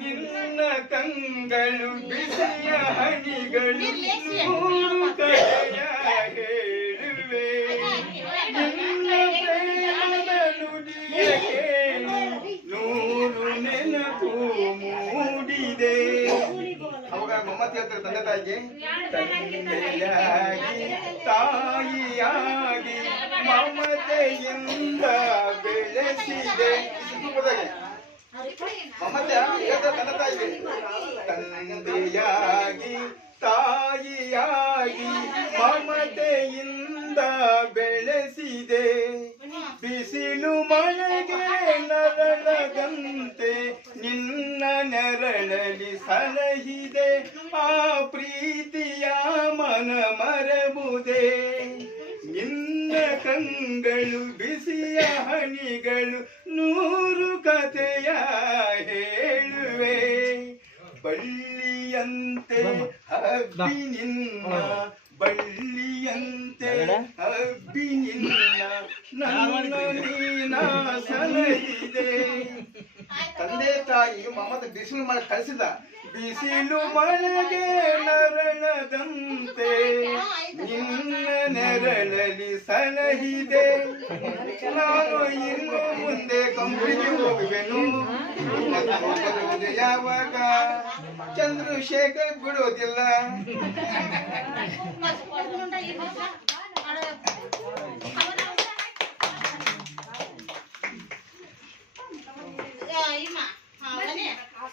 ನಿನ್ನ ಕಂಗಳು ಬಿಸಿಯ ಹನಿಗಳು ನೂರು ಕಡೆಯ ಹೇಳುವೆ ನಿನ್ನ ಪ್ರೇಮದ ನುಡಿಯ ಕೇಳಿ ನೂರು ನೆನಪು ಮೂಡಿದೆ. ಅವಾಗ ಮಮ್ಮತ್ತಿ ಹೇಳ್ತಾರೆ ತಂದೆ ತಾಯಿಗೆ, ತಂದೆಯಾಗಿ ತಾಯಿಯಾಗಿ ಮಮತೆಯಿಂದ ಬೆಳೆಸಿದೆ. ಮಮತೆ ಹೇಳ್ತಾರೆ ತಂದೆ ತಾಯಿಗೆ, ತಂದೆಯಾಗಿ ತಾಯಿಯಾಗಿ ಮಮತೆಯಿಂದ ಬೆಳೆಸಿದೆ. ಬಿಸಿಲು ಮಳೆಗೆ ನರಳದಂತೆ ನಿನ್ನ ನೆರಳಲಿ ಸಲಹಿದೆ. ಆ ಪ್ರೀತಿಯ ಮನ ಮರಬುದೆ. ನಿನ್ನ ಕಂಗಳು ಬಿಸಿಯ ಹನಿಗಳು ನೂರು ಕಥೆಯ ಹೇಳುವೆ. ಬಳ್ಳಿಯಂತೆ ಹಬ್ಬಿ ನಿನ್ನ ಬಳ್ಳಿಯಂತೆ ಹಬ್ಬಿ ನಿನ್ನ ನನ್ನ ನೀನ ಸಲಹಿದೆ. ತಂದೆ ತಾಯಿ ಮಮತೆ ಬಿಸಿಲು ಮಳೆ ಕಳಿಸಿಲ್ಲ. ಬಿಸಿಲು ಮಳೆಗೆ ನರಳದಂತೆ ನಿನ್ನ ನೆರಳಲಿ ಸಲಹಿದೆ. ನಾನು ಇನ್ನು ಮುಂದೆ ಕಂಪ್ನಿಗೆ ಹೋಗುವೆನು. ಯಾವಾಗ ಚಂದ್ರಶೇಖರ್ ಬಿಡೋದಿಲ್ಲ.